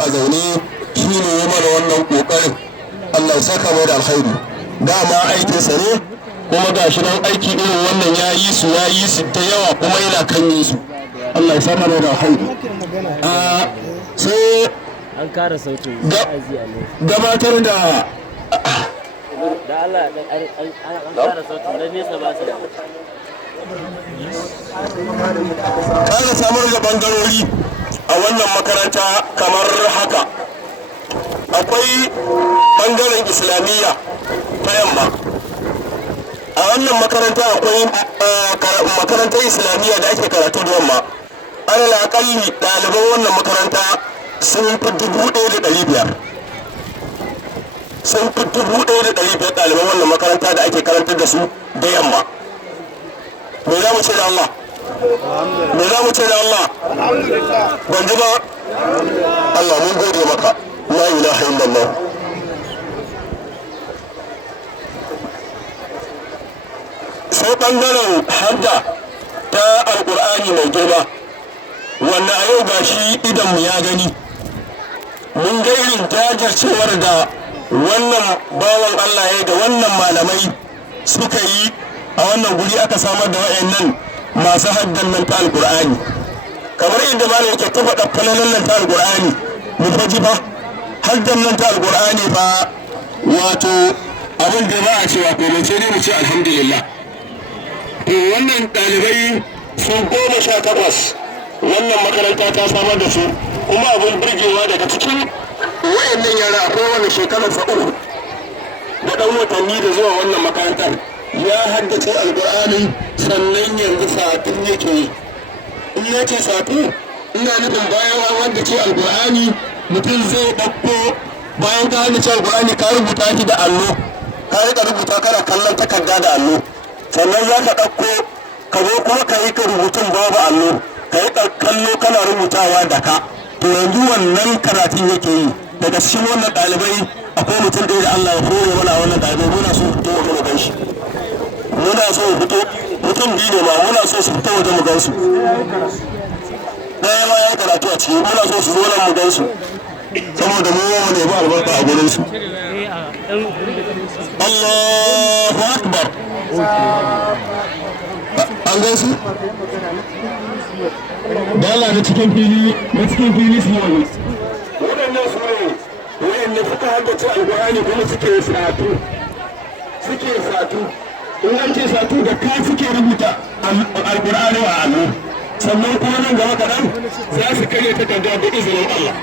a zaune shi ne ya mana wannan ƙoƙarin. Allah ya saka mai da alkhairi. Dama aikinsa ne kuma ga shi nan aiki irin wannan ya yi su da yawa kuma yana kan yi su. Allah ya saka mai da alkhairi. Sai an kara sautin gabatar da Allah an kara sautin na nesa ba su ƙara samar da bangarori a wannan makaranta kamar haka. Akwai bangaren islamiyya ta yamma. A wannan makaranta akwai makarantar islamiyya da ake karatu da yamma. Alal aƙalli ɗaliban wannan makaranta sun fi 1,500. Sun fi 1,500 ɗaliban wannan makaranta da ake karantar da su da yamma. Me za mu ce da Allah? Me za mu ce da Allah? Ban ji ba? Allah mun gode maka. La ilaha illallah. Sai ɓangaren hadda ta alƙur'ani mai girma, wanda a yau gashi idanmu ya gani. Mun ga irin jajircewar da wannan bawan Allah ya da wannan malamai suka yi a wannan guri aka samar da wa'annan masu haddan nan ta alƙur'ani. Kamar inda malam yake ta faɗa falalan nan ta alƙur'ani, mu faji ba haddan nan ta alƙur'ani ba wato abin da ba a cewa komai sai dai mu ce alhamdulillah. To wannan ɗalibai sun 18 wannan makaranta ta samar da su, kuma abin burgewa daga cikin wa'annan yara akwai wani shekarar sa uku da ɗan watanni da zuwa wannan makarantar ya haddace alƙur'ani sannan yanzu satun yake yi. In ya ce satu ina nufin bayan an haddace alƙur'ani mutum zai ɗauko bayan ka haddace alƙur'ani ka rubuta shi da allo, ka riƙa rubuta kana kallon takarda da allo, sannan za ka ɗauko ka zo kuma ka yi ka rubutun babu allo, ka yi kallo kana rubutawa da ka. To yanzu wannan karatun yake yi. Daga cikin wannan ɗalibai akwai mutum ɗaya da Allah ya hore mana wannan ɗalibai, muna so fito waje mu gan shi. Muna so fito mutum biyu ne ma muna so su fito waje mu gan su. Ɗaya ma ya karatu a ciki, muna so su zo nan mu gan su. Saboda mu mu ne ba albarka a gurin su. Allahu Akbar. An gan su? Da Allah na cikin fili su yi. Waɗannan su ne waɗanda suka haddace alƙur'ani kuma suke satu. In an ce satu da ka suke rubuta alƙur'ani a allo. Sannan kuma nan gaba kaɗan za su karya takarda da izinin Allah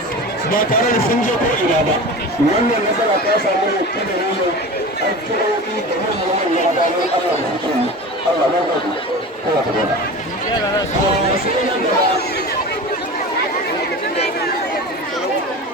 ba tare da sun je ko ina ba. Wannan nasara ta samu ne kada ne an kiroɗi da manyan Allah da suke yi. Allah na gode.